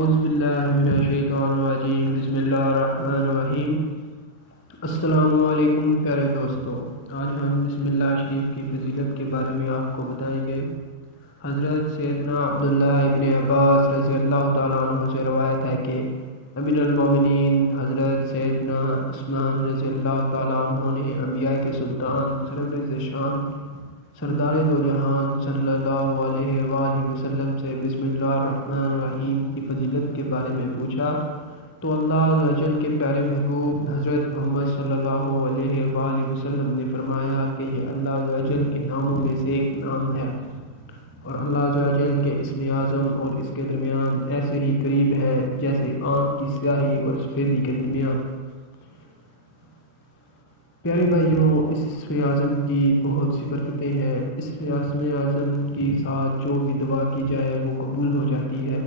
اعوذ باللہ من الشیطان الرجیم بسم اللہ الرحمن الرحیم۔ السلام علیکم پیارے دوستو، آج ہم بسم اللہ شریف کی فضیلت کے بارے میں آپ کو بتائیں گے۔ حضرت سیدنا عبداللہ ابن عباس رضی اللہ تعالیٰ عنہ سے روایت ہے کہ امیر المومنین حضرت سیدنا عثمان رضی اللہ تعالیٰ عنہ نے انبیاء کے سلطان سرور شان سردار دو جہان صلی اللہ علیہ وآلہ وسلم سے بسم اللہ الرحمن الرحیم کی فضیلت کے بارے میں پوچھا تو اللہ عز و جل کے پیارے محبوب حضرت محمد صلی اللہ علیہ وآلہ وسلم نے فرمایا کہ یہ اللہ عز و جل کے ناموں میں سے ایک نام ہے، اور اللہ عز و جل کے اسم اعظم اور اس کے درمیان ایسے ہی قریب ہے جیسے آنکھ کی سیاہی اور سفیدی کے درمیان۔ پیارے بھائیوں، اس اسم اعظم کی بہت سی برکتیں ہیں۔ اس اسم اعظم کی ساتھ جو بھی دعا کی جائے وہ قبول ہو جاتی ہے۔